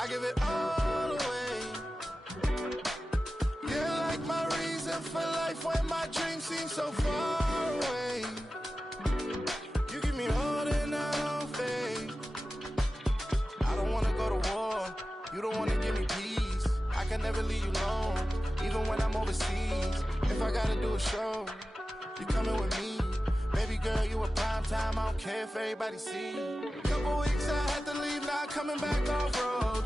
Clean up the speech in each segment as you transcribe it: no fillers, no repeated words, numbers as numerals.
I give it all away. You're like my reason for life when my dreams seem so far away. You give me more than I don't fade. I don't wanna go to war. You don't wanna give me peace. I can never leave you alone, even when I'm overseas. If I gotta do a show, you coming with me. Baby girl, you a prime time. I don't care if everybody see. Couple weeks I had to leave, now coming back off road.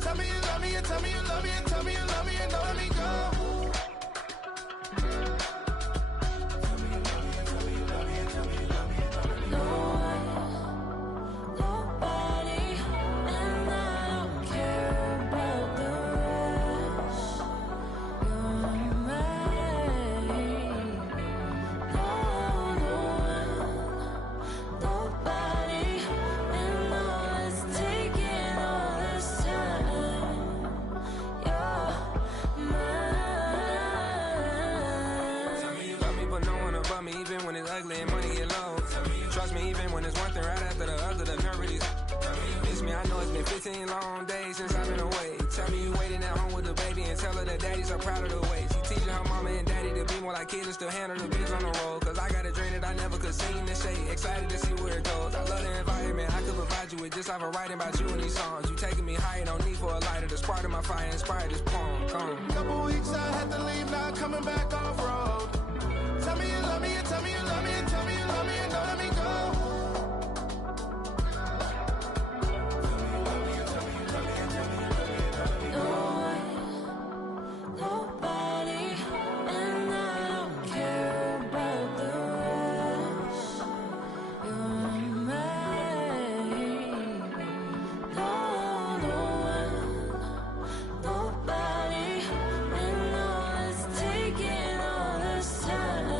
Tell me you love me, and tell me you love me, and tell me you love me, and don't let me go. Tell me you love me, and tell me you love me, and tell me you love me, and don't let me go. Nobody, and I don't care about the rest. You're mine. Nobody, and all is taking all this time. You're mine. Tell me you love me, but no one above me, even when it's ugly and money get low. Trust me, even when it's one thing right after the other, the nerve really. Miss me, I know it's been 15 long days since I've been away. Tell me you waiting at home with the baby and tell her that daddy's so proud of the way. She teaching her mama and daddy to be more like kids and still handle the biz on the road. Cause I got a dream that I never could sing and say. Excited to see where it goes. I love the environment I could provide you with. Just off of writing about you in these songs. You taking me higher, no need for a lighter. The spark of my fire inspired this poem. Come. Couple weeks I had to leave, now coming back off road. Tell me you love me, and tell me you love me, and tell me you love me, and don't let me go. Nobody, and I don't care about the rest. You're mine. Nobody, and all is taking all this time.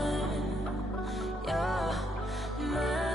You're mine.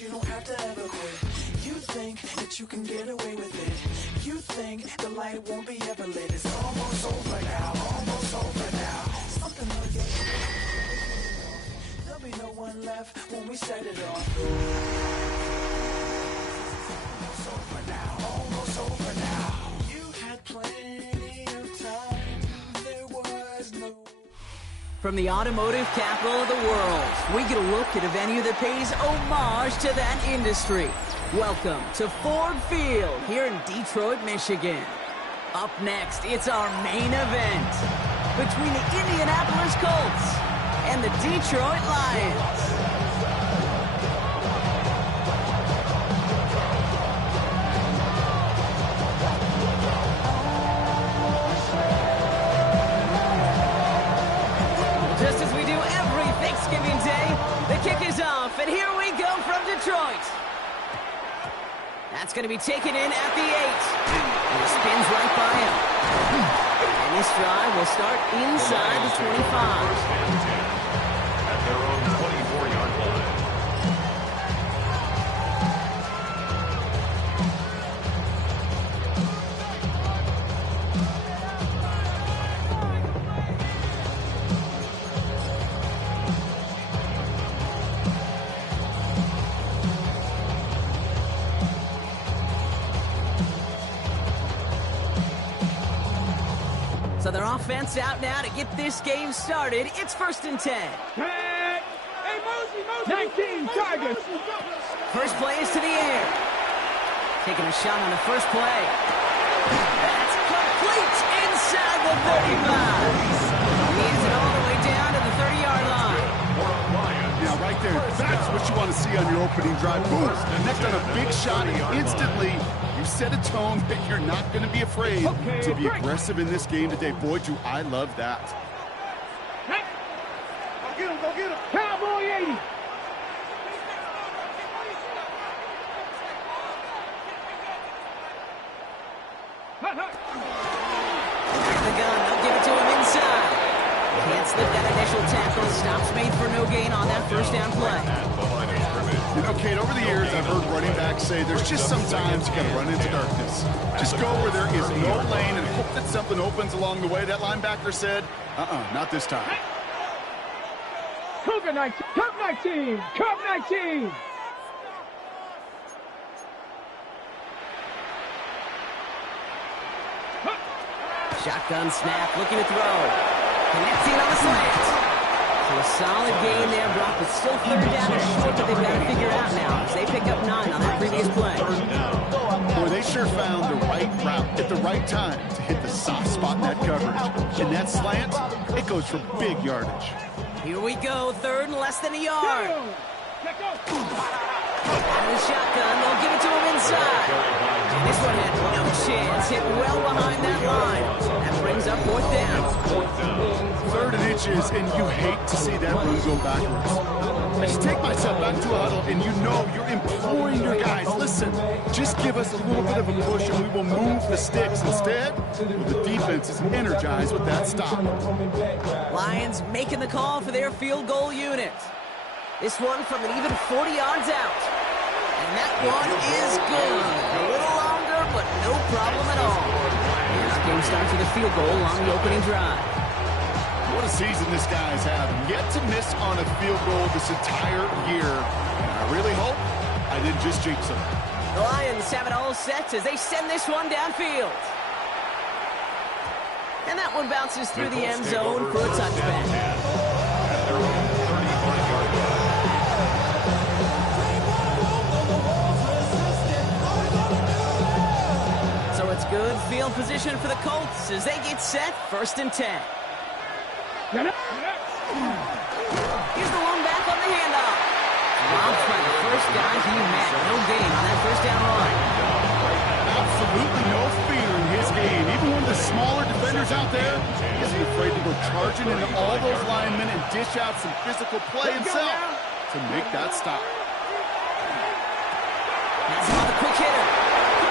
You don't have to ever quit. You think that you can get away with it. You think the light won't be ever lit. It's almost over now, almost over now. Something like that. There'll be no one left when we set it off. Almost over now, almost over now. You had plenty of time. There was no... From the automotive capital of the world, we get a look at a venue that pays homage to that industry. Welcome to Ford Field here in Detroit, Michigan. Up next, it's our main event between the Indianapolis Colts and the Detroit Lions. Just as we do every Thanksgiving Day, the kick is off, and here we go from Detroit. That's going to be taken in at the 8. And it spins right by him. And this drive will start inside the 25. At their own 24-yard line. So their offense out now to get this game started. It's 1st and 10. 19 Tigers. First play is to the air. Taking a shot on the first play. That's complete inside the 35. He has it all the way down to the 30-yard line. Yeah, right there. That's what you want to see on your opening drive. Boom. Connect on a big shot, and instantly you set a tone that you're not going to be afraid to be aggressive in this game today. Boy, do I love that. Hey. Go get him. Cowboy 80. Back the gun. They'll give it to him inside. Can't slip that initial tackle. Stops made for no gain on that first down play. You know, Kate, over the years, I've heard running backs say there's just sometimes you got to run into darkness. Just go where there is no lane and hope that something opens along the way. That linebacker said, not this time. Cougar 19. Cup 19. Cup 19. Shotgun snap, looking to throw. Connecting on the slant. So a solid gain there, Brock, but still 3rd down and short that they've got to figure out now as they pick up 9 on that previous play. Boy, they sure found the right route at the right time to hit the soft spot in that coverage. And that slant, it goes for big yardage. Here we go, 3rd and less than a yard. Out of the shotgun, they'll give it to him inside. And this one had no chance, hit well behind that line. That brings up 4th down. 3rd and inches, and you hate to see that run go backwards. I just take myself back to a huddle, and you know you're imploring your guys, listen, just give us a little bit of a push, and we will move the sticks. Instead, the defense is energized with that stop. Lions making the call for their field goal unit. This one from an even 40 yards out. And that one is good. A little longer, but no problem at all. This game starts with a field goal on the opening drive. What a season this guy's had. Yet to miss on a field goal this entire year. And I really hope I didn't just jinx him. The Lions have it all set as they send this one downfield. And that one bounces through the end zone for a touchback. So it's good field position for the Colts as they get set, 1st and 10. Here's the one back on the handoff. Robbed by the first guy he met. No gain on that first down run. Absolutely no fear in his game. Even one of the smaller defenders out there isn't afraid to go charging into all those linemen and dish out some physical play himself to make that stop. That's another quick hitter.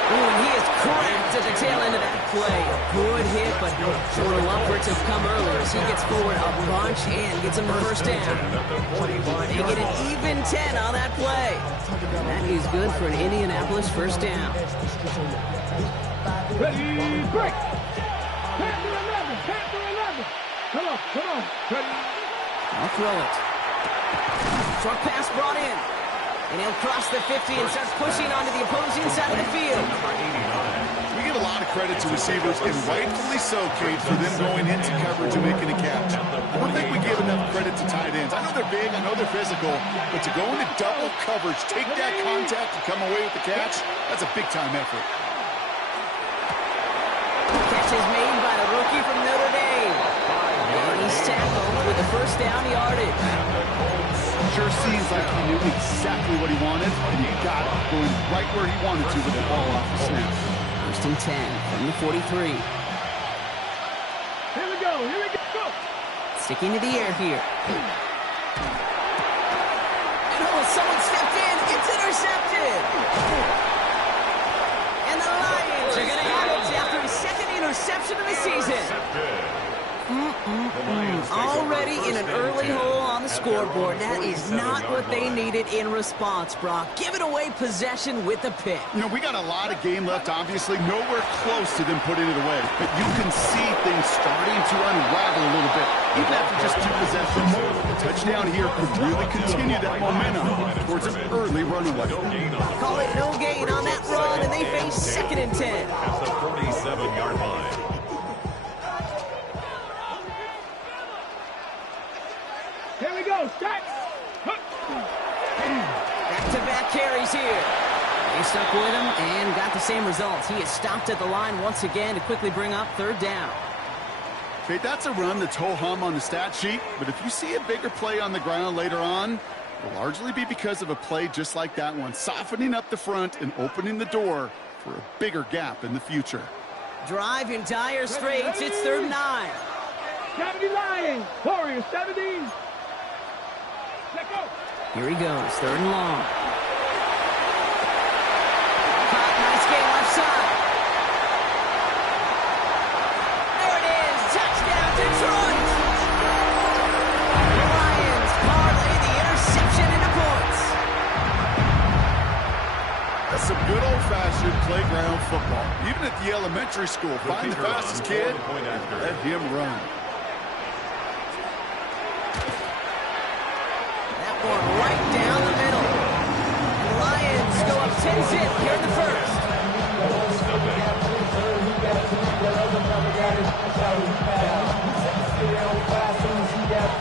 Ooh, and he is cracked at the tail end of that play. A good hit, but a little upward to come earlier as he gets forward a bunch and gets him the first down. They get an even 10 on that play. That is good for an Indianapolis first down. Ready, break. Panther 11. Panther 11. Come on. Ready. I'll throw it. Short pass brought in. And he'll cross the 50 and start pushing onto the opposing side of the field. We give a lot of credit to receivers, and rightfully so, Kate, for them going into coverage and making a catch. I don't think we give enough credit to tight ends. I know they're big, I know they're physical, but to go into double coverage, take that contact and come away with the catch, that's a big-time effort. Catch is made by the rookie from Notre Dame. And he's tackled with the first down yardage. Sure seems like he knew exactly what he wanted, and he got it, going right where he wanted to with the ball off the snap. 1st and 10 from the 43. Here we go. Sticking to the air here. And someone stepped in. It's intercepted. And the Lions are going to have it after his 2nd interception of the season. Already in an early hole on the scoreboard. That is not what they needed in response, Brock. Giving away possession with a pick. You know, we got a lot of game left, obviously. Nowhere close to them putting it away. But you can see things starting to unravel a little bit, even after just 2 possessions. A touchdown here could really continue that momentum towards an early runaway. Call it no gain on that run, and they face 2nd and 10. At the 47-yard line. carries here. They stuck with him and got the same results. He is stopped at the line once again to quickly bring up third down. Okay, that's a run that's ho-hum on the stat sheet, but if you see a bigger play on the ground later on, it'll largely be because of a play just like that one, softening up the front and opening the door for a bigger gap in the future. Drive in dire straits. It's 3rd and 9. 70 Lions. Warriors 70. Let go. Here he goes, 3rd and long. Caught, nice game left side. There it is, touchdown Detroit. The Lions parlay the interception into points. That's some good old-fashioned playground football. Even at the elementary school, find the fastest kid and let him run. Right down the middle. And the Lions go up 10-zip here in the first.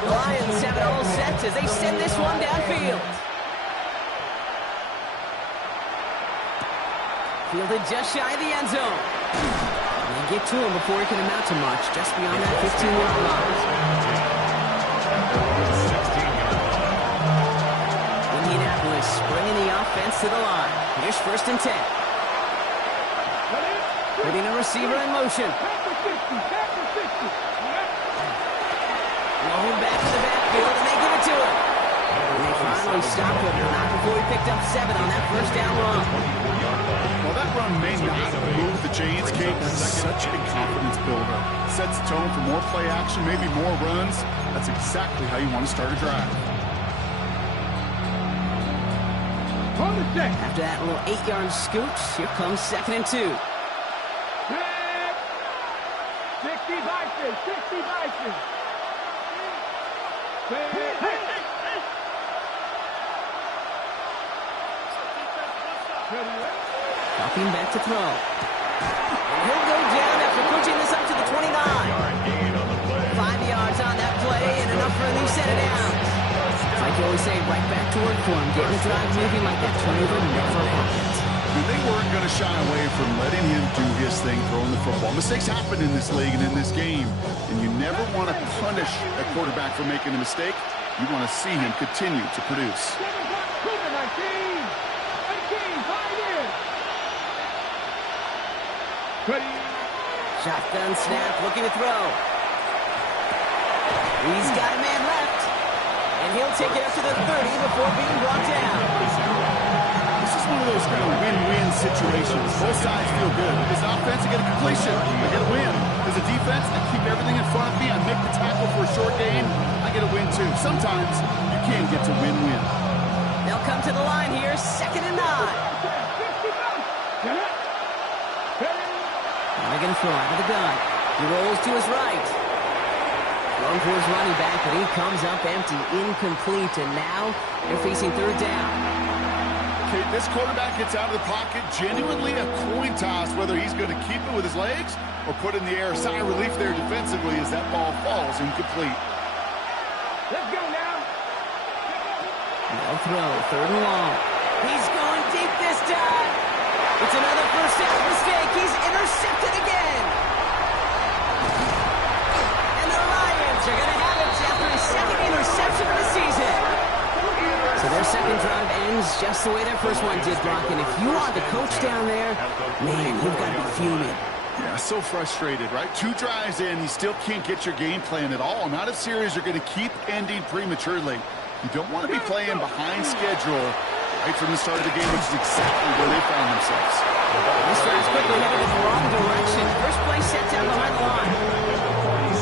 The Lions have it all set as they send this one downfield. Fielded just shy of the end zone. And they get to him before he can amount to much, just beyond that 15-yard line. Bringing the offense to the line. Here's 1st and 10. Putting a receiver in motion. Blown back to the backfield, and they give it to him. And they finally stop him, not before he picked up 7 on that 1st down run. Well, that run may not move the chains, Kate. That's such a confidence builder. Sets the tone for more play action, maybe more runs. That's exactly how you want to start a drive. After that little 8-yard scooch, here comes 2nd and 2. 60 Vikings, 60 Vikings. Dropping back to throw. And he'll go down after pushing this up to the 29. 5 yards on that play and enough for a new set of downs. Like you always say, right back to work for him. Getting the drive moving like that turnover never happened. They weren't going to shy away from letting him do his thing, throwing the football. Mistakes happen in this league and in this game, and you never want to punish a quarterback for making a mistake. You want to see him continue to produce. Shotgun snap, looking to throw. He's got a man left. And he'll take it up to the 30 before being brought down. This is one of those kind of win-win situations. Both sides feel good. As an offense, I get a completion. I get a win. As a defense, I keep everything in front of me. I make the tackle for a short gain. I get a win, too. Sometimes you can get to win-win. They'll come to the line here, 2nd and 9. Again, throw out of the gun. He rolls to his right. Going for his running back, but he comes up empty, incomplete, and now they're facing 3rd down. Okay, this quarterback gets out of the pocket, genuinely a coin toss whether he's going to keep it with his legs or put it in the air. A sigh of relief there defensively as that ball falls incomplete. Let's go now. They'll throw, 3rd and long. He's going deep this time. It's another 1st down mistake. He's intercepted again. They're going to have it after his 2nd interception of the season. So their 2nd drive ends just the way their 1st one did, Brock. And if you are the coach down there, man, you've got to be fuming. Yeah, so frustrated, right? 2 drives in, you still can't get your game plan at all. Not a series you're going to keep ending prematurely. You don't want to be playing behind schedule right from the start of the game, which is exactly where they found themselves. This drive's quickly headed in the wrong direction. First play set down behind the line.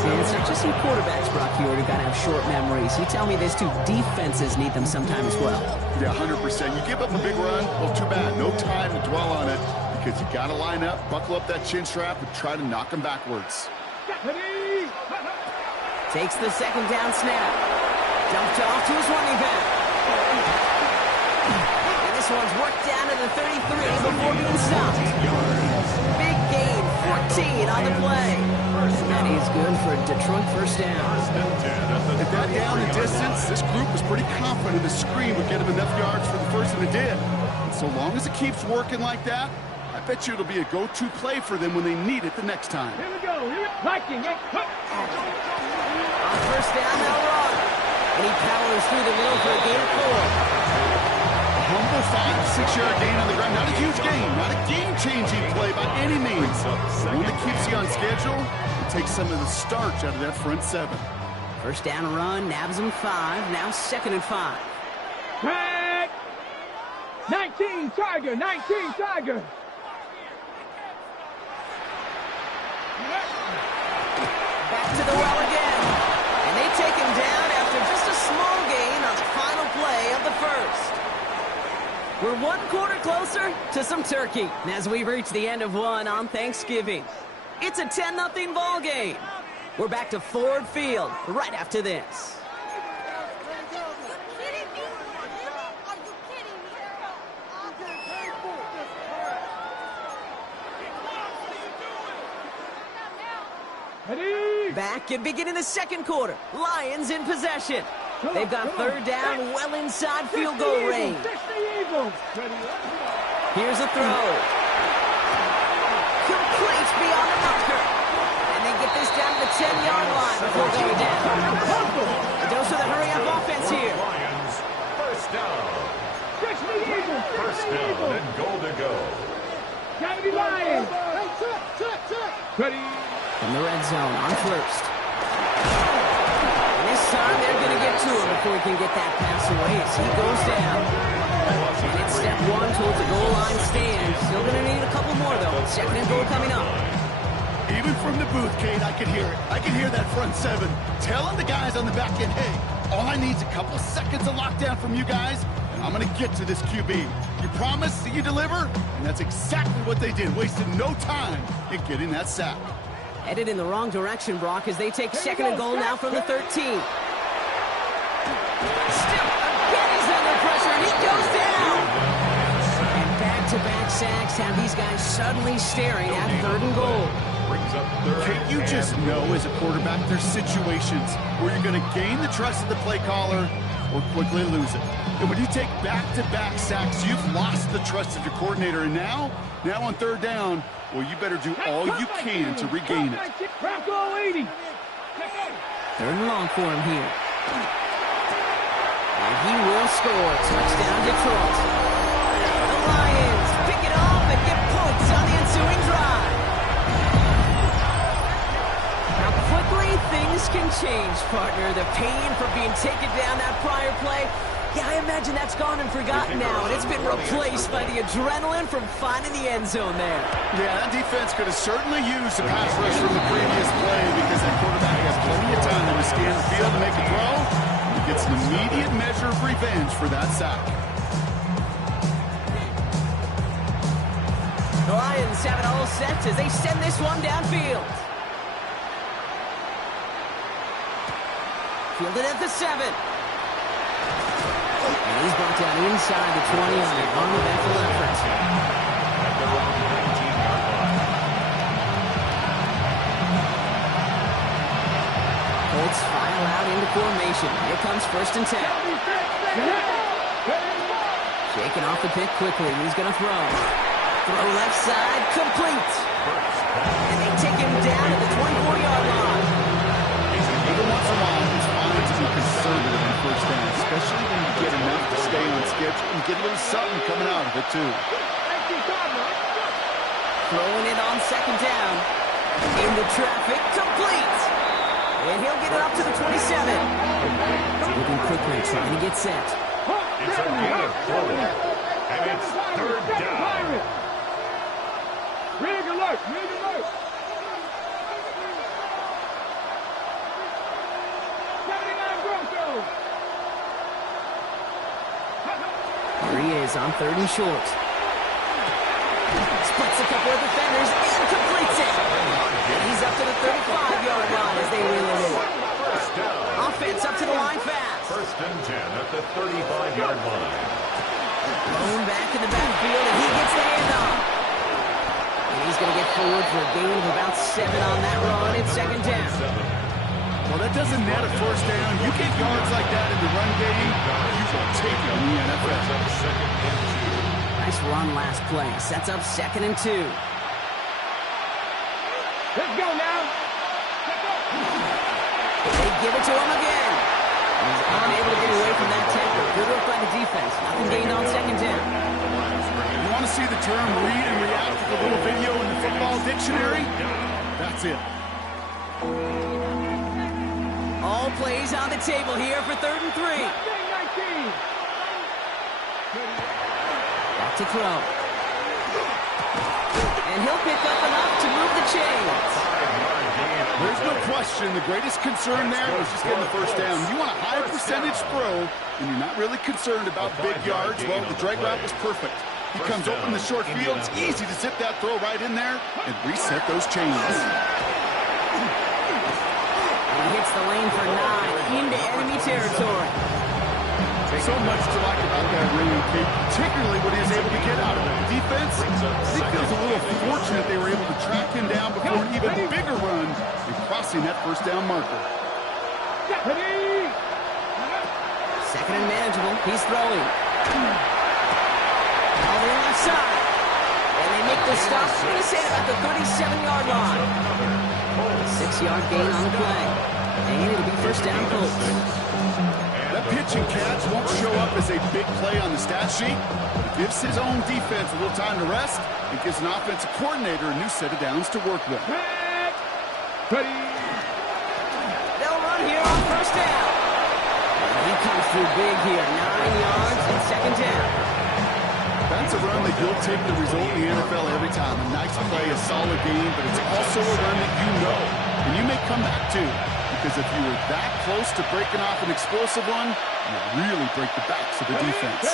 And it's not just some quarterbacks, Brock, here who got to have short memories. You tell me this too, defenses need them sometime as well. Yeah, 100%. You give up a big run, well, too bad. No time to dwell on it because you got to line up, buckle up that chin strap, and try to knock them backwards. Takes the 2nd down snap. Jumped off to his running back. And this one's worked down to the 33 before being stopped. Big gain, 14 on the play. That is good for a Detroit first down. At that down and distance, this group was pretty confident the screen would get them enough yards for the first, and it did. And so long as it keeps working like that, I bet you it'll be a go-to play for them when they need it the next time. Here we go. Viking. On first down, now run. And he powers through the middle for a gain of 4. A humble 5-6-yard gain on the ground. Not a huge gain, not a game-changing play by any means. But one that keeps you on schedule and takes some of the starch out of that front 7. First down run, nabs him 5. Now 2nd and 5. Tag. 19 Tiger. Back to the well again. And they take him down after just a small gain on the final play of the first. We're 1 quarter closer to some turkey as we reach the end of one on Thanksgiving. It's a 10-0 ball game. We're back to Ford Field right after this. Back and beginning the second quarter. Lions in possession. They've got 3rd down well inside field goal range. Here's a throw. Complete beyond the marker. And they get this down to the 10-yard line before going down. A dose of the hurry-up offense here. Lions, first down. First down and goal to go. Gotta be Lions. Ready. From the red zone on first. And this time they're going to get to him before he can get that pass away as he goes down. And it's step 1 towards the goal line stand. Still going to need a couple more, though. 2nd and goal coming up. Even from the booth, Kate, I can hear it. I can hear that front 7 telling the guys on the back end, hey, all I need is a couple seconds of lockdown from you guys, and I'm going to get to this QB. You promise that you deliver? And that's exactly what they did. Wasted no time in getting that sack. Headed in the wrong direction, Brock, as they take 2nd and goal now from the 13. Still, again, he's under pressure, and he goes down. And back-to-back sacks have these guys suddenly staring at 3rd and goal. Can't you just know as a quarterback there's situations where you're going to gain the trust of the play caller or quickly lose it? And when you take back-to-back sacks, you've lost the trust of your coordinator. And now on 3rd down, well, you better do all you can to regain it. 80. 3rd and long for him here. And he will score. Touchdown, Detroit. The Lions pick it off and get points on the ensuing drive. How quickly things can change, partner. The pain for being taken down that prior play. Yeah, I imagine that's gone and forgotten now, and it's been replaced by the adrenaline from finding the end zone there. Yeah, that defense could have certainly used the pass rush from the previous play because that quarterback has plenty of time to scan the field and make a throw. He gets an immediate measure of revenge for that sack. The Lions have it all set as they send this one downfield. Fielded at the 7. And he's brought down inside the 20 on an uneventful effort. At the wrong 19-yard line. Colts file out into formation. Here comes 1st and 10. Shaking off the pick quickly. He's going to throw. Throw left side, complete. And they take him down at the 24-yard line. Every once in a while, it's fine to be conservative on 1st down, especially when you get enough to stay on schedule and get a little something coming out of it, too. Throwing it on 2nd down. Into traffic, complete. And he'll get it up to the 27. Moving quickly, trying to get set. It's a gain of 4. And it's 3rd down. Rig alert. Here he is on 3rd and short. Splits a couple of defenders and completes it. And he's up to the 35-yard line as they reel it in. Offense up to the line fast. 1st and 10 at the 35-yard line. Blown back in the backfield, and he gets the handoff. And he's going to get forward for a gain of about 7 on that run. It's second down. Well, that doesn't net a first down. You get yards like that in the run game, you will take it in the NFL. Nice run last play. Sets up 2nd and 2. Let's go now. They give it to him again. He's unable to get away from that tackle. Good work by the defense. Nothing gained on second down. You want to see the term read and react with a little video in the football dictionary? That's it. All plays on the table here for 3rd and 3. Back to throw. And he'll pick up enough to move the chains. There's no question. The greatest concern there was just getting the first down. You want a high percentage throw, and you're not really concerned about big yards. Well, the drag route was perfect. He comes open the short field. It's easy to zip that throw right in there and reset those chains. And he hits the lane for 9 into enemy territory. So much to like about that ring, Kate, particularly what he was able to get out of it. The defense, I think feels a little fortunate they were able to track him down before an even bigger run and crossing that first down marker. 2nd and manageable. He's throwing. All the left side. And they make the stop. What do you say about the 37-yard line? 6-yard gain on the play. And it'll be first down Colts. That pitch and catch won't show up as a big play on the stat sheet. It gives his own defense a little time to rest. It gives an offensive coordinator a new set of downs to work with. They'll run here on first down. And he comes through big here. 9 yards and second down. That's a run that you'll take the result in the NFL every time. A nice play, a solid game, but it's also a run that you know and you may come back to. Because if you were that close to breaking off an explosive one, you really break the backs of the defense.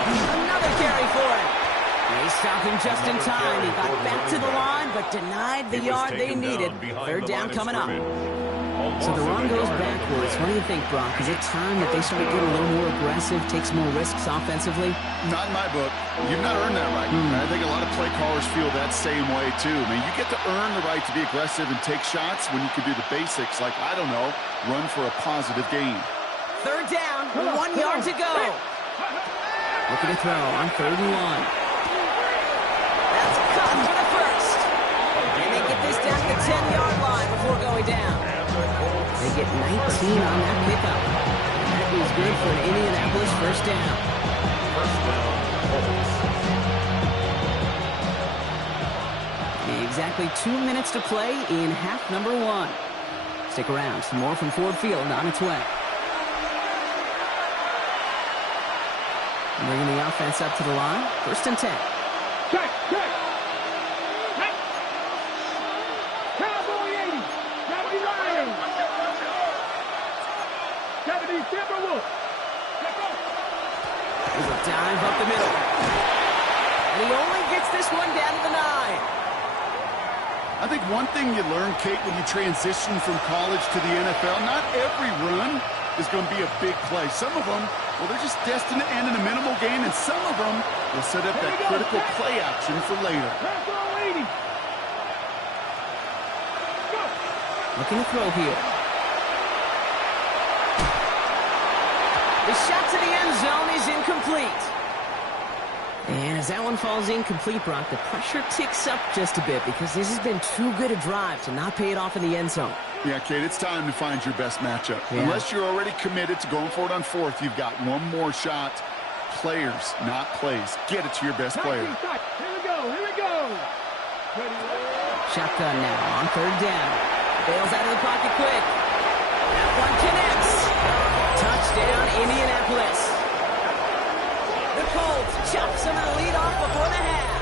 Another carry for him. They stopped him just in time. He got back to the line, but denied the yard they needed. 3rd down coming up. So the run goes backwards. What do you think, Brock? Is it time that they start getting a little more aggressive, take some more risks offensively? Not in my book. You've not earned that right. I think a lot of play callers feel that same way, too. I mean, you get to earn the right to be aggressive and take shots when you can do the basics, like, I don't know, run for a positive gain. 3rd down, 1 yard to go. Looking to throw on 3rd and 1. That's caught for the first. And they get this down to the 10-yard line before going down. They get 19 on that pickup. That is good for an Indianapolis first down. Exactly 2 minutes to play in half number 1. Stick around. Some more from Ford Field on its way. Bringing the offense up to the line. 1st and 10. Check. Cowboy 80. 70 Lions. 70 Timberwolves. There's a dive up the middle. And he only gets this one down to the 9. I think one thing you learn, Kate, when you transition from college to the NFL, not every run is going to be a big play. Some of them, well, they're just destined to end in a minimal gain, and some of them will set up that critical play action for later. Looking to throw here. The shot to the end zone is incomplete. And as that one falls incomplete, Brock, the pressure ticks up just a bit because this has been too good a drive to not pay it off in the end zone. Yeah, Kate, it's time to find your best matchup. Yeah. Unless you're already committed to going for it on 4th, you've got one more shot. Players, not plays. Get it to your best player. Here we go. Shotgun now on 3rd down. Bails out of the pocket quick. That one connects. Touchdown, Indianapolis. The Colts chop some of the lead off before the half.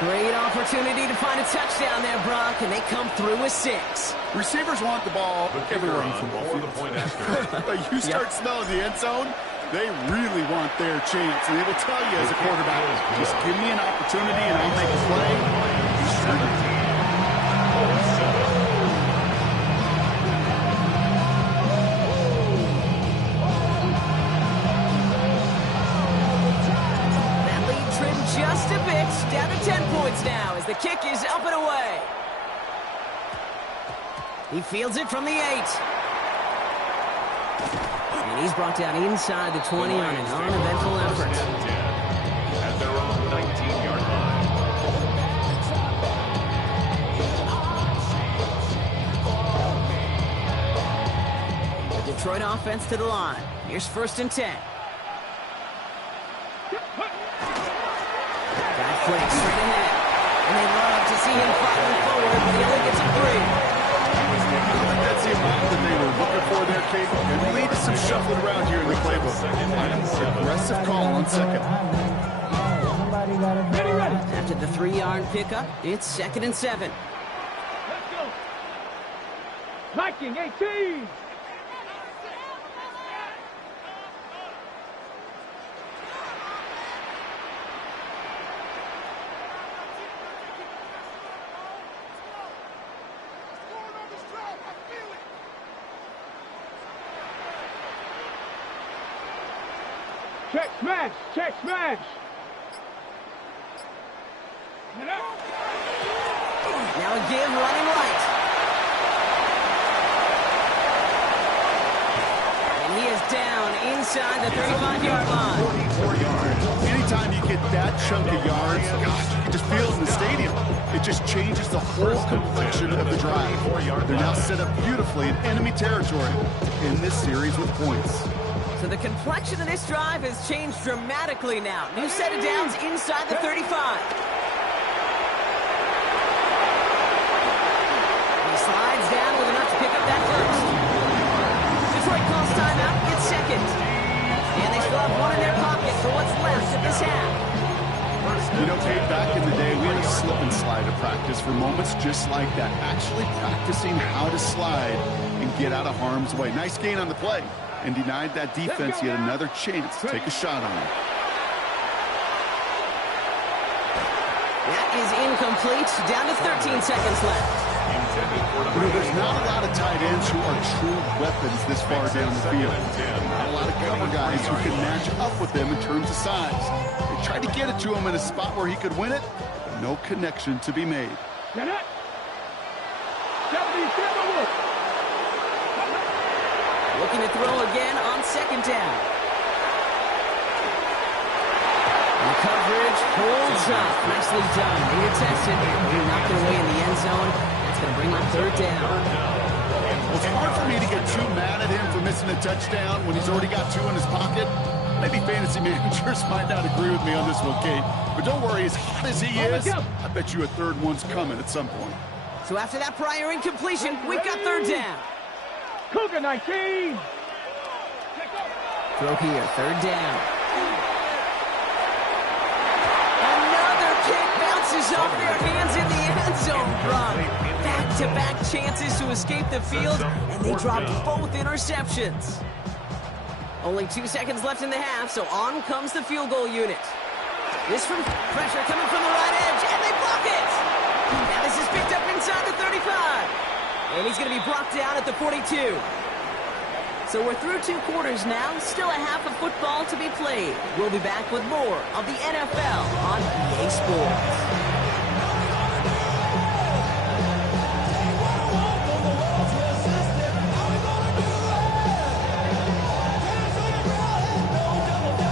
Great opportunity to find a touchdown there, Brock, and they come through with 6. Receivers want the ball everywhere on the football field. But you start smelling the end zone, they really want their chance. And they will tell you as a quarterback, just give me an opportunity and I'll make a play. minutes now as the kick is up and away. He fields it from the 8. And he's brought down inside the 20 on an uneventful effort. At their own 19-yard line. The Detroit offense to the line. Here's 1st and 10. Got Flake straight ahead. And they love to see him fighting forward, but he only gets a 3. I think that's the amount that they were looking for there, Kate. It lead to some shuffling around here in the playbook. Find a more aggressive call on 2nd. After the 3-yard pickup, it's 2nd and 7. Let's go. Viking 18. Check smash! Check smash! Now a give running right. And he is down inside the 35-yard line. 44 yards. Anytime you get that chunk of yards, gosh, you can just feel it in the stadium. It just changes the whole complexion of the drive. They're now set up beautifully in enemy territory in this series with points. So the complexion of this drive has changed dramatically now. New set of downs inside the 35. He slides down with enough to pick up that first. Detroit calls timeout, it's 2nd. And they still have one in their pocket for what's left of this half. You know, Kate, back in the day, we had a slip and slide at practice for moments just like that. Actually practicing how to slide and get out of harm's way. Nice gain on the play. And denied that defense yet another chance to take a shot on him. That is incomplete. Down to 13 seconds left. You know, there's not a lot of tight ends who are true weapons this far down the field. Not a lot of cover guys who can match up with them in terms of size. They tried to get it to him in a spot where he could win it, but no connection to be made. Get it? 77. Looking to throw again on 2nd down. And the coverage holds up. Nicely done. They attested. He knocked it away in the end zone. That's going to bring up 3rd down. Well, it's hard for me to get too mad at him for missing a touchdown when he's already got 2 in his pocket. Maybe fantasy managers might not agree with me on this one, Kate. But don't worry, as hot as he is, I bet you a 3rd one's coming at some point. So after that prior incompletion, we've got 3rd down. Cougar 19. Throw here, 3rd down. Another kick bounces off their hands in the end zone, Brock. Back-to-back chances to escape the field, and they dropped both interceptions. Only 2 seconds left in the half, so on comes the field goal unit. This from pressure coming from the right edge, and they block it! Now this is picked up inside the 35. And he's going to be brought down at the 42. So we're through 2 quarters now. Still a half of football to be played. We'll be back with more of the NFL on EA Sports.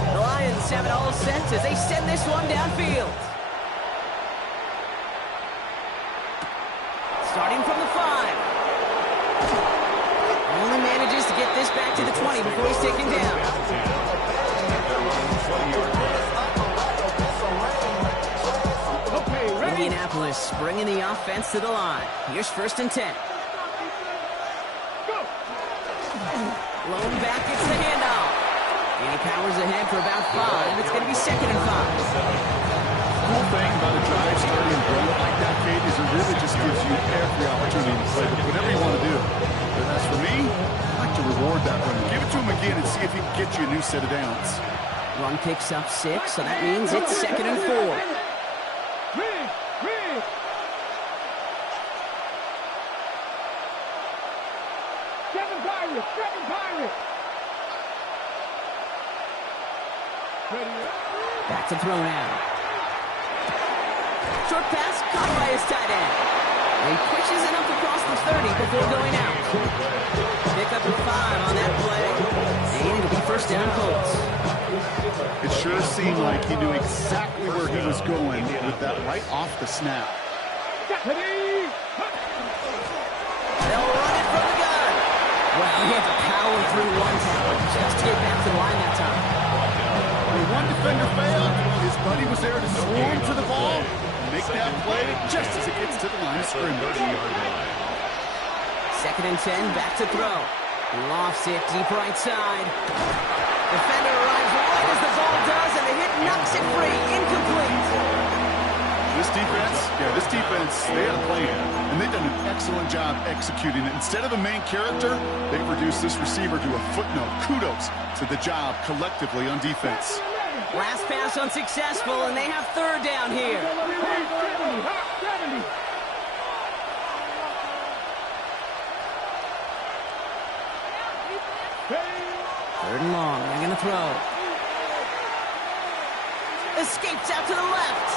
The Lions have it all set as they send this one downfield. Starting from the 5. Only manages to get this back to the 20 before he's taken down. Indianapolis bringing the offense to the line. Here's 1st and 10. Lone back gets the handoff. And he powers ahead for about 5. It's going to be 2nd and 5. The cool thing about a drive starting run like that, Kate, is it really just gives you every opportunity to play whatever you want to do. But as for me, I like to reward that run. Give it to him again and see if he can get you a new set of downs. Run picks up 6, so that means it's 2nd and 4. Seven Pirates. Back to throw now. Short pass caught by his tight end. And he pushes it up across the 30 before going out. Pick up a 5 on that play. And it'll be first down Colts. It sure seemed like he knew exactly where he was going with that right off the snap. They'll run it from the gun. Well, he had to power through one tackle just to get back to the line that time. When one defender failed, his buddy was there to swarm to the ball and make that play just as it gets to the line of scrimmage. 2nd and 10, back to throw. Lofts it deep right side. Defender arrives right as the ball does, and the hit knocks it free. Incomplete. This defense, they had a plan, and they've done an excellent job executing it. Instead of a main character, they've reduced this receiver to a footnote. Kudos to the job collectively on defense. Last pass unsuccessful, and they have 3rd down here. 3rd and long. They're going to throw. Escapes out to the left.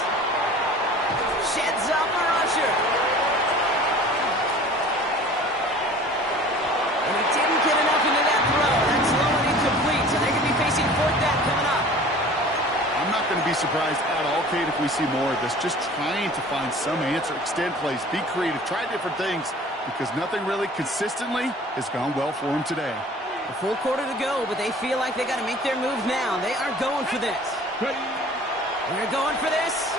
Sheds off the rusher. And he didn't get enough into that throw. That's low and incomplete, so they're going to be facing 4th down coming up. I'm not going to be surprised at all, Kate, if we see more of this. Just trying to find some answer, extend plays, be creative, try different things, because nothing really consistently has gone well for him today. A full quarter to go, but they feel like they got to make their move now. They are going for this. They're going for this.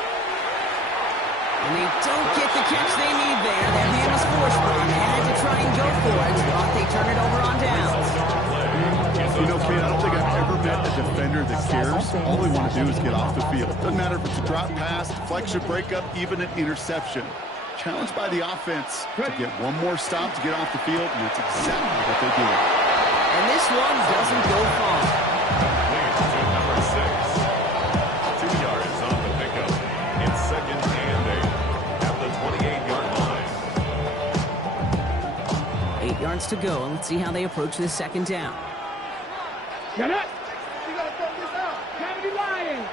And they don't get the catch they need there. Their man was forced on. They had to try and go for it, but they turn it over on downs. You know, Kate, I don't think I've ever met a defender that cares. All they want to do is get off the field. Doesn't matter if it's a drop pass, deflection, breakup, even an interception. Challenged by the offense to get one more stop to get off the field, and that's exactly what they do. And this one doesn't go far. Lead to number 6. 2 yards on the pickup. It's 2nd and 8 at the 28-yard line. 8 yards to go. Let's see how they approach this 2nd down. Get it! You gotta throw this out. Kennedy Lions!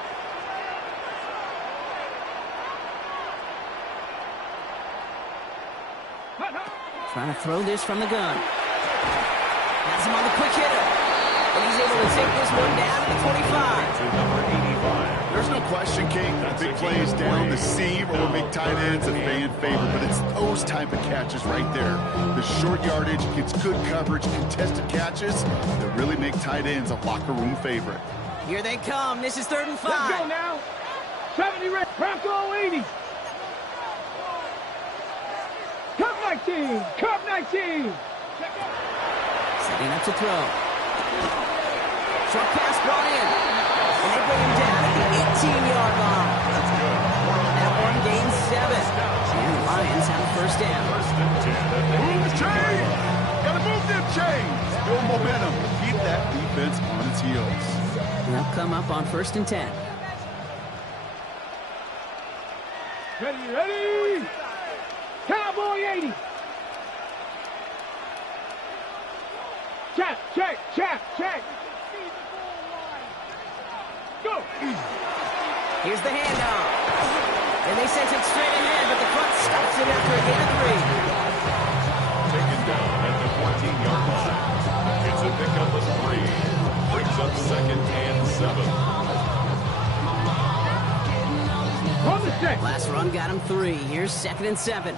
Trying to throw this from the gun. Has him on the quick hitter. And he's able to take this one down to the 25. To number 85. There's no question, Kate, that big plays down the seam or big tight ends a fan favorite, but it's those type of catches right there. The short yardage, gets good coverage, contested catches that really make tight ends a locker room favorite. Here they come. This is 3rd and 5. Let's go now. 70 red. Bronco 80. Cup 19. Cup 19. Setting up to throw. Short pass brought in. And they bring him down at the 18-yard line. That's good. That one gains 7. And the Lions have a 1st down. Move the chain! Gotta move them chains! Build momentum. Keep that defense on its heels. They'll come up on 1st and 10. Ready? Cowboy 80. Check. Go. Here's the handoff. And they sent it straight ahead, but the front stops it after a gain of 3. Taken down at the 14-yard line. It's a pickup of 3. Brings up 2nd and 7. On the stick. Last run got him 3. Here's 2nd and 7.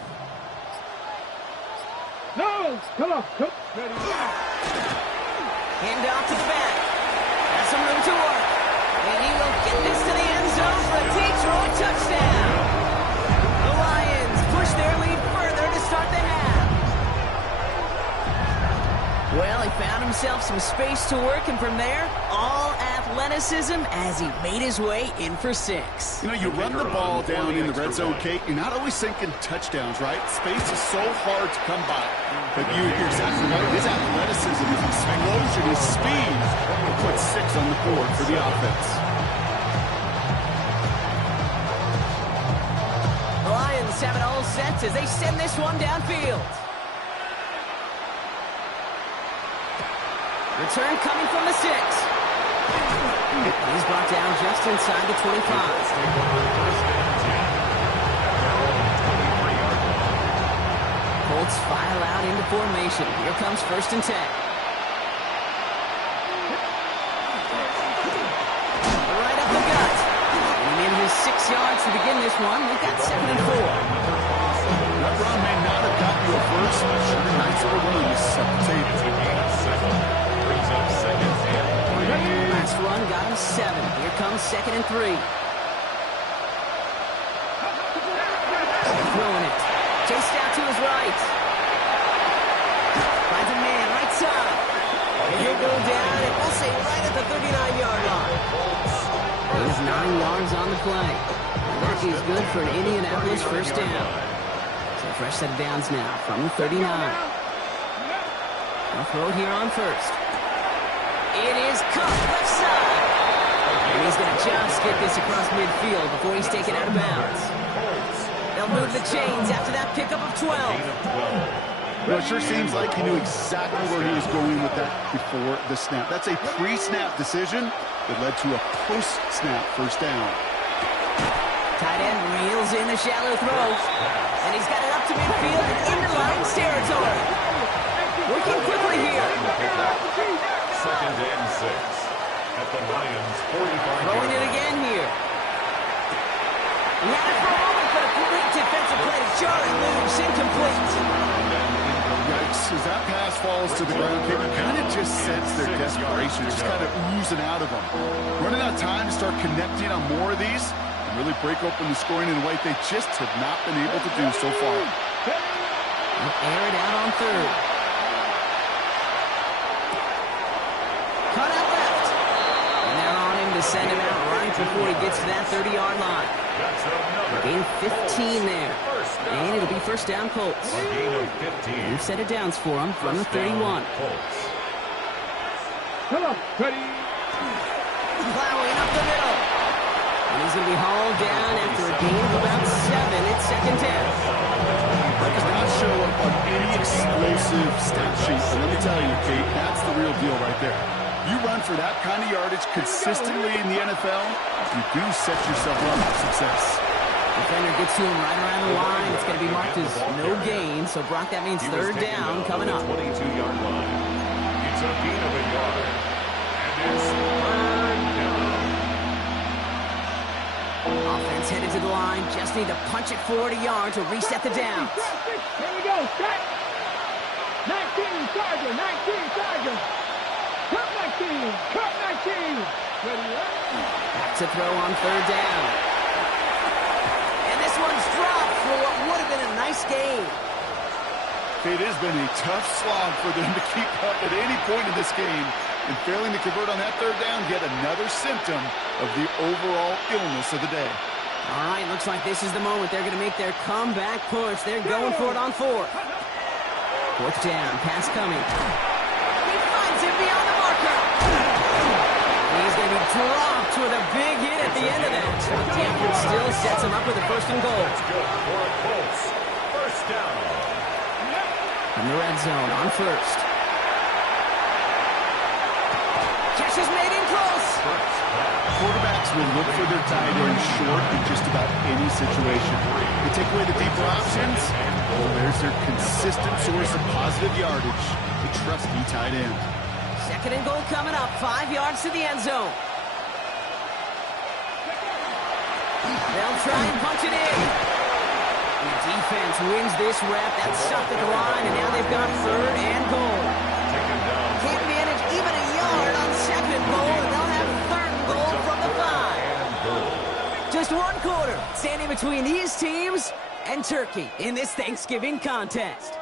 No. Come on. Ready. Hand off to the back. Has some room to work. And he will get this to the end zone for a Detroit touchdown. The Lions push their lead further to start the half. Well, he found himself some space to work, and from there, all athleticism as he made his way in for 6. You know, you run the ball down in the red zone, Kate, you're not always thinking touchdowns, right? Space is so hard to come by. But you're exactly right. His athleticism, his explosion, his speed will put 6 on the board for the offense. The Lions have it all set as they send this one downfield. Return coming from the 6. He's brought down just inside the 25. Colts file out into formation. Here comes 1st and 10. Right up the gut. And he manages 6 yards to begin this one. We've got 2nd and 4. That run may not have gotten you a first, but sure a nice little run to set the table. Brings up 2nd and 3. Last run got him 7. Here comes 2nd and 3. Throwing it. Chased out to his right. Finds a man, right side. And he'll go down, and we'll say right at the 39-yard line. Gain of 9 yards on the play. That is good for an Indianapolis first down. So fresh set of downs now from the 39. They'll throw it here on 1st. It is cut left side. And he's going to just get this across midfield before he's taken out of bounds. They'll move the chains after that pickup of 12. Well, it sure seems like he knew exactly where he was going with that before the snap. That's a pre-snap decision that led to a post-snap first down. Tight end reels in the shallow throw. And he's got it up to midfield and into Lions territory. Working quickly here. 2nd and 6. At the Lions 45. Throwing it again here. He had it for a moment, but a great defensive play. Jarring loose, incomplete. Yikes, as that pass falls to the ground, you kind of just sense their desperation, just kind of oozing out of them. Running out of time to start connecting on more of these and really break open the scoring in a way they just have not been able to do so far. They'll air it out on 3rd. Cut out left. And they're on him to send him out right before he gets to that 30-yard line. Gain 15 there. And it'll be first down Colts. Gain of 15. New set of downs for him from the 31. Come on, ready. Plowing up the middle. And he's going to be hauled down after a gain of about 7. It's 2nd down. That does not show up on any explosive stat sheet, but let me tell you, Kate, that's the real deal right there. You run for that kind of yardage consistently in the NFL, you do set yourself up for success. Defender gets to him right around the line. It's going to be marked as no gain. So, Brock, that means 3rd down coming up. 22-yard line. It's a gain of a yard. And it's 3rd down. Offense headed to the line. Just need to punch it forward a yard to reset the downs. Here we go, set. 19, Charger, 19, Charger. Cut 19, cut 19. Ready, Back to throw on 3rd down. And this one's dropped for what would have been a nice game. It has been a tough slog for them to keep up at any point in this game. And failing to convert on that 3rd down, yet another symptom of the overall illness of the day. All right, looks like this is the moment they're going to make their comeback push. They're going for it on 4th. 4th down, pass coming. He finds it beyond the marker. He's going to be dropped with a big hit at the end of that. But the effort still sets him up with a 1st and goal. That's good for a Colts. First down. In the red zone on 1st. Catch is made in close. Quarterbacks will look for their tight end short in just about any situation. They take away the deeper options, well, there's their consistent source of positive yardage, the trusty tight end. 2nd and goal coming up. 5 yards to the end zone. They'll try and punch it in. The defense wins this rep. That's stopped at the line, and now they've got 3rd and goal. Can't manage even a yard on 2nd and goal, and they'll have 3rd and goal from the 5. Just 1 quarter standing between these teams and Turkey in this Thanksgiving contest.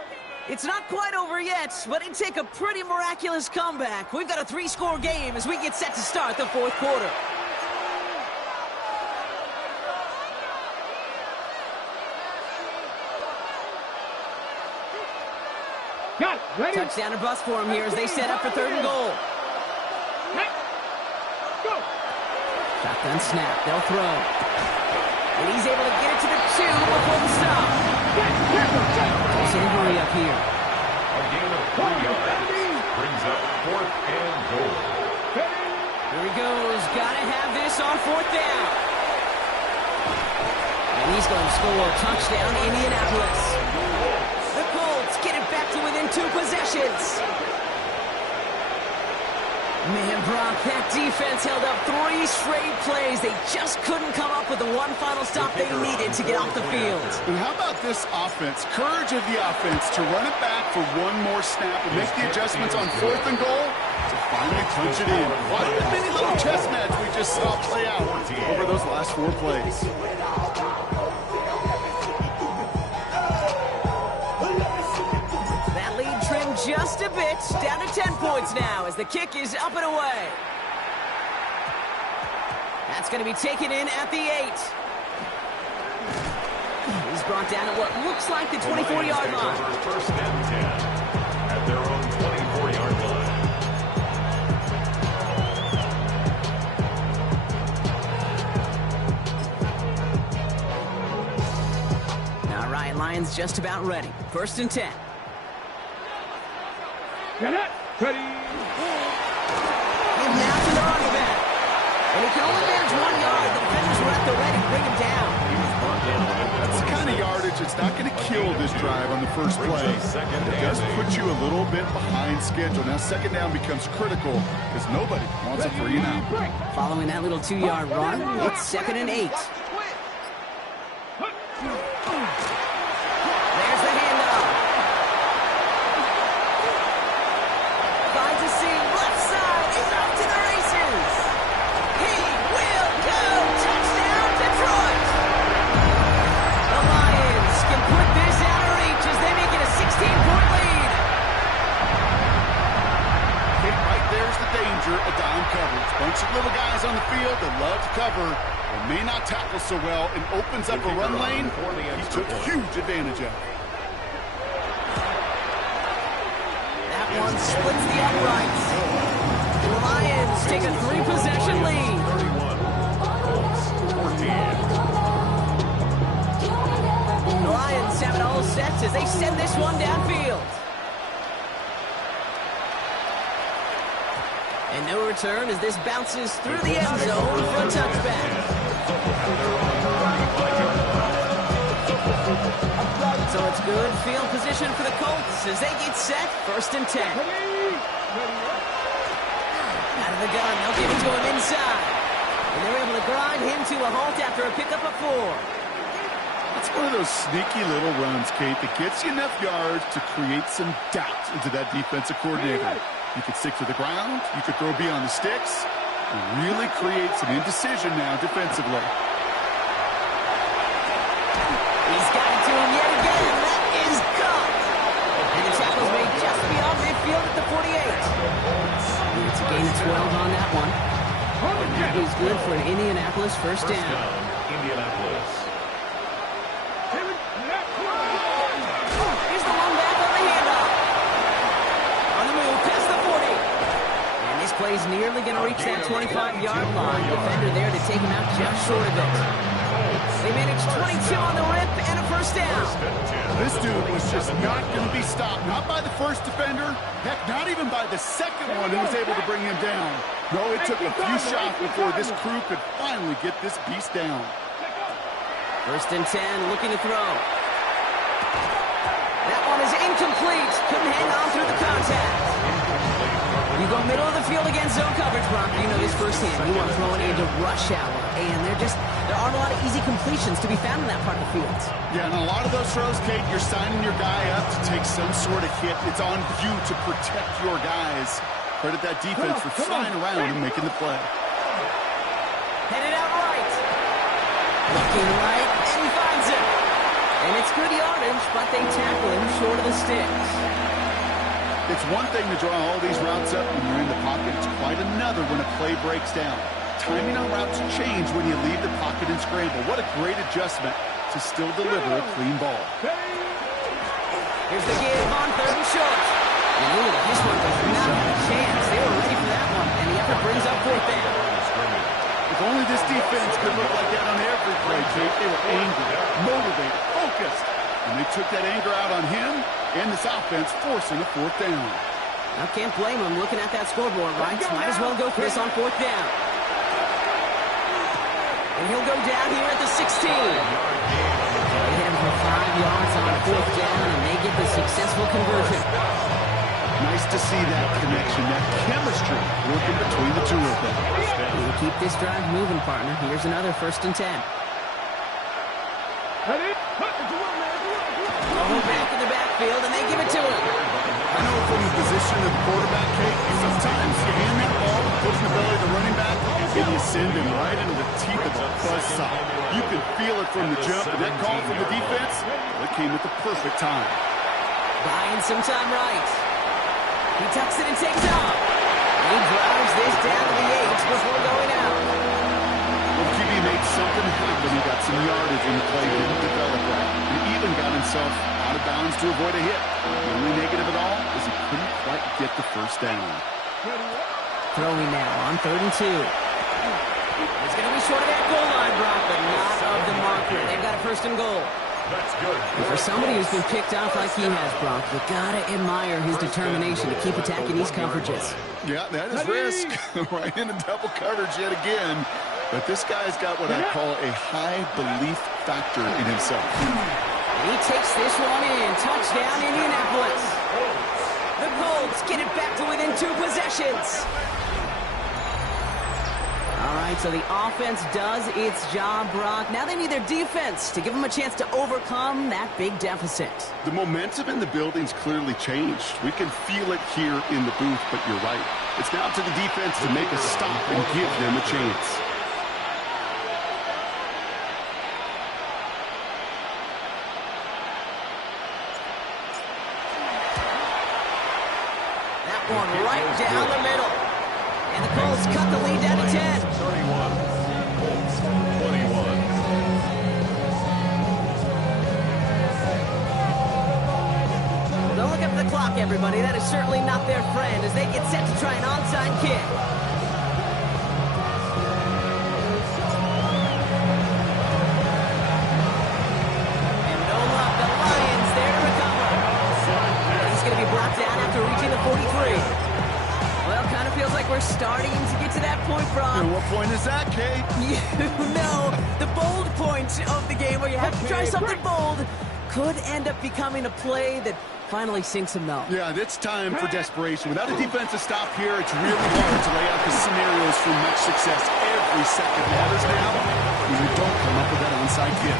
It's not quite over yet, but it'd take a pretty miraculous comeback. We've got a 3-score game as we get set to start the 4th quarter. Got it, ready. Touchdown or bust for him here as they set up for 3rd and goal. Go. Shotgun snap, they'll throw. And he's able to get it to the 2 before the stop. Forcing a hurry up here. A gain of 3 yards. Brings up 4th and goal. Here he goes. Gotta have this on 4th down. And he's going to score a touchdown, Indianapolis. The Colts within 2 possessions. Man, Brock, that defense held up 3 straight plays. They just couldn't come up with the one final stop they needed to get off the field. And how about this offense? Courage of the offense to run it back for one more snap and make the adjustments on 4th and goal to finally punch it in. Quite a mini little chess match we just saw play out over those last 4 plays. Just a bit, down to 10 points now as the kick is up and away. That's going to be taken in at the 8. He's brought down at what looks like the 24-yard line. First and 10 at their own 24-yard line. All right, Lions just about ready. First and 10. Get it. Ready. And now to the running back. And he can only manage 1 yard. The defenders were at the ready to bring him down. That's the kind of yardage it's not going to kill this drive on the first play. It does put you a little bit behind schedule. Now second down becomes critical because nobody wants a 3 and out. Following that little 2-yard run, it's 2nd and 8. There's the handoff. Finds a seam, left side, he's off to the races. He will go. Touchdown, Detroit. The Lions can put this out of reach as they make it a 16-point lead. Okay, right there's the danger of dime coverage. Bunch of little guys on the field that love to cover and may not tackle so well and opens up a run lane. He took huge advantage of it. That one splits the uprights. The Lions take a 3-possession lead. 31-14. The Lions have it all set as they send this one downfield. And no return as this bounces through the end zone for a touchback. So it's good field position for the Colts as they get set. First and 10. Out of the gun, they'll give it to him inside. And they're able to grind him to a halt after a pickup of 4. It's one of those sneaky little runs, Kate, that gets you enough yards to create some doubt into that defensive coordinator. You could stick to the ground, you could throw beyond the sticks, and really create some indecision now defensively. He's got it to him yet again. That is caught. And the tackle's made just beyond midfield at the 48. It's a gain of 12 on that one. And that is good for an Indianapolis first down. Indianapolis. Here's the one back on the handoff. On the move, past the 40. And this play's nearly going to reach that 25-yard line. Defender there to take him out just short of it. They managed 22 on the rip and a first down. This dude was just not going to be stopped. Not by the first defender. Heck, not even by the second one who was able to bring him down. No, it took a few shots before this crew could finally get this beast down. First and 10, looking to throw. That one is incomplete. Couldn't hang on through the contact. You go middle of the field against zone coverage, Brock. You know this firsthand. You want throwing into rush hour. And there aren't a lot of easy completions to be found in that part of the field. Yeah, and a lot of those throws, Kate, you're signing your guy up to take some sort of hit. It's on you to protect your guys. Credit that defense for flying around and making the play. Headed out right. Looking right, and he finds it. And it's good yardage, but they tackle him short of the sticks. It's one thing to draw all these routes up when you're in the pocket. It's quite another when a play breaks down. Timing on routes change when you leave the pocket and scramble. What a great adjustment to still deliver a clean ball. Here's the give on 3rd and short. And ooh, this one does not have a chance. They were ready for that one, and the effort brings up 4th down. If only this defense could look like that on every play, Jake. They were angry, motivated, focused. And they took that anger out on him and this offense, forcing a 4th down. I can't blame him looking at that scoreboard, right? Might as well go for this on 4th down. And he'll go down here at the 16. They had him for 5 yards on 4th down, and they get the successful conversion. Nice to see that connection, that chemistry working between the two of them. We'll keep this drive moving, partner. Here's another 1st and 10. Going back in the backfield, and they give it to him. I know from the position of the quarterback, Kate, sometimes you hand that ball, put in the belly of the running back, and you send him right into the teeth of a buzzsaw. You can feel it from the jump, and that call from the defense, it came at the perfect time. Buying some time right. He tucks it and takes off. He drives this down to the 8 before going out. Well, QB made something happen. He got some yardage when the play didn't develop right. He even got himself out of bounds to avoid a hit. The only negative at all is he couldn't quite get the first down. Throwing now on 3rd and 2. It's going to be short of that goal line, Brock, but not of the marker. They've got a 1st and goal. That's good. And for somebody who's been picked off like he has, Brock, you gotta admire his determination to keep attacking these coverages. Yeah, that is risk. Right into double coverage yet again. But this guy's got what I call a high belief factor in himself. He takes this one in. Touchdown, Indianapolis. The Colts get it back to within 2 possessions. All right, so the offense does its job, Brock. Now they need their defense to give them a chance to overcome that big deficit. The momentum in the building's clearly changed. We can feel it here in the booth, but you're right. It's now to the defense to make a stop and give them a chance. That one right down the middle. And the Colts cut the lead down to 10. 31. Colts 21. Don't look up at the clock, everybody. That is certainly not their friend as they get set to try an onside kick. And no luck. The Lions there to recover. He's going to be brought down after reaching the 43. Well, kind of feels like we're starting to get to that point, Brock. And what point is that, Kate? You know, the bold point of the game where you have to try something bold could end up becoming a play that finally sinks him, though. Yeah, it's time for desperation. Without a defensive stop here, it's really hard to lay out the scenarios for much success. Every second matters now when you don't come up with that onside kick.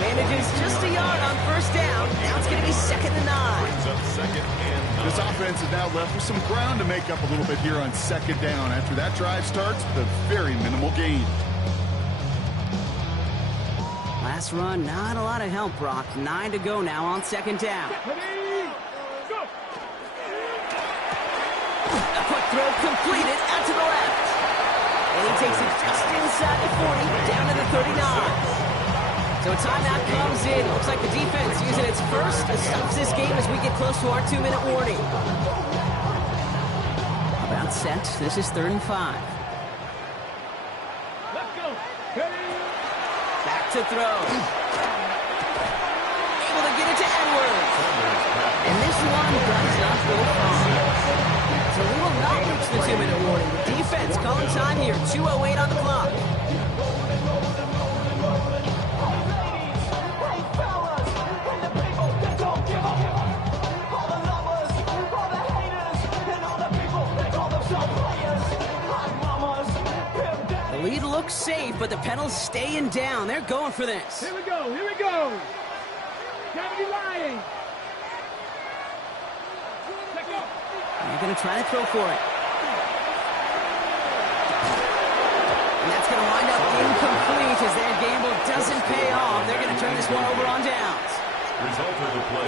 Manages just a yard on 1st down. Now it's going to be 2nd and 9. Brings up 2nd and 9. This offense is now left with some ground to make up a little bit here on 2nd down. After that drive starts with a very minimal gain. Last run, not a lot of help, Brock. 9 to go now on 2nd down. A quick throw completed out to the left. And he takes it just inside the 40, down to the 39. So a timeout comes in. Looks like the defense using its first to stop this game as we get close to our 2-minute warning. About set. This is 3rd and 5. Let's go. Back to throw. Able to get it to Edwards. And this one does not go far. So we will not reach the 2-minute warning. The defense calling time here. 2:08 on the clock. The lead looks safe, but the Penals staying down. They're going for this. Here we go. Here we go. Kennedy Lions. They're going to try to throw for it. And that's going to wind up incomplete as their gamble doesn't pay off. They're going to turn this one over on downs.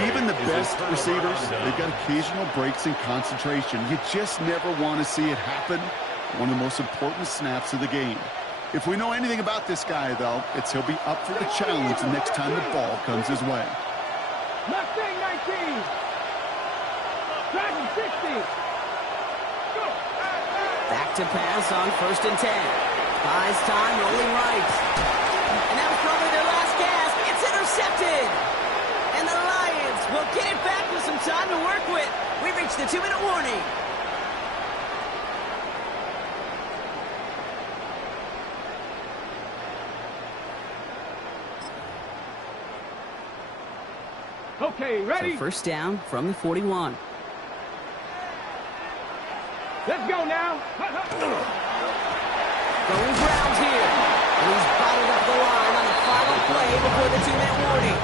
Even the best receivers, they've got occasional breaks in concentration. You just never want to see it happen. One of the most important snaps of the game. If we know anything about this guy, though, it's he'll be up for the challenge the next time the ball comes his way. Mustang 19. Dragon 60. Go. Back to pass on 1st and 10. Buys time, rolling right. And that was probably their last gasp. It's intercepted. And the Lions will get it back with some time to work with. We reached the 2-minute warning. Okay, ready? So first down from the 41. Let's go now. Going ground here. And he's bottled up the line on the final play before the 2-minute warning.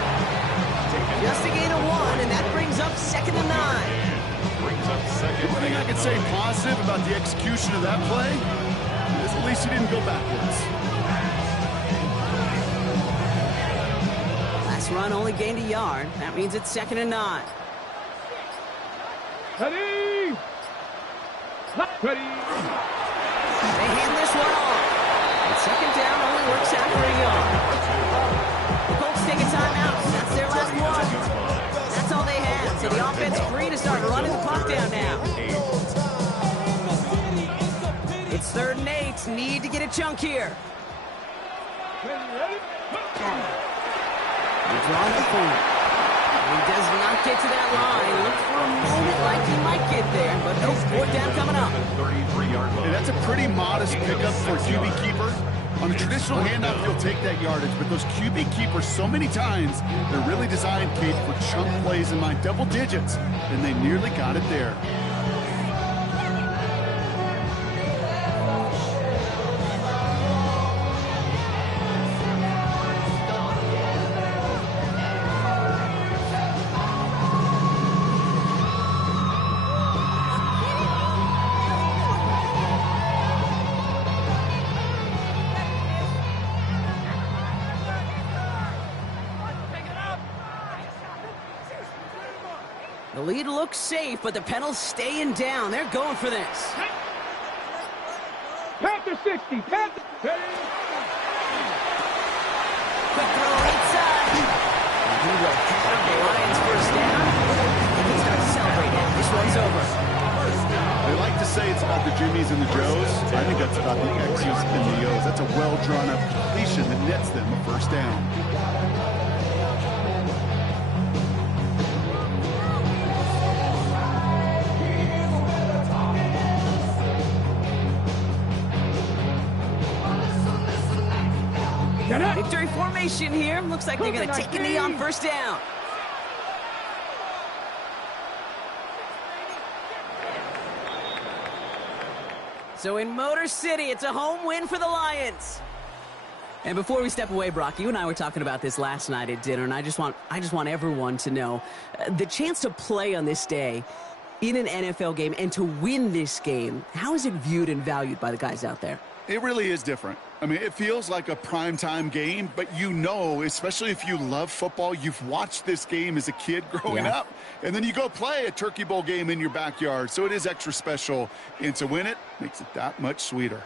Just a gain of 1, and that brings up 2nd and 9. Brings up second. One thing I can say positive about the execution of that play is at least he didn't go backwards. Last run only gained a yard. That means it's 2nd and 9. Ready? Ready? They hand this one off. And 2nd down only works out for a yard. The Colts take a timeout. That's their last one. That's all they have. So the offense free to start running the clock down now. It's 3rd and 8. Need to get a chunk here. Ready? He's on the corner. He does not get to that line. Looked for a moment like he might get there, but no, 4th down coming up. 33-yard line. And that's a pretty modest pickup for a QB keeper. On a traditional handoff, you'll take that yardage, but those QB keepers, so many times, they're really designed, Kate, for chunk plays in my double digits, and they nearly got it there. The lead looks safe, but the Penals staying down. They're going for this. Panther 60. Panther. Ready? Quick throw right side. He will have the Lions first down. He can start celebrating. This one's over. They like to say it's about the Jimmies and the Joes. I think that's about the X's and the O's. That's a well-drawn-up completion that nets them a first down. Victory formation here. Looks like they're going to take a knee on first down. So in Motor City, it's a home win for the Lions. And before we step away, Brock, you and I were talking about this last night at dinner, and I just want everyone to know the chance to play on this day in an NFL game and to win this game. How is it viewed and valued by the guys out there? It really is different. I mean, it feels like a primetime game, but you know, especially if you love football, you've watched this game as a kid growing up, and then you go play a Turkey Bowl game in your backyard, so it is extra special, and to win it makes it that much sweeter.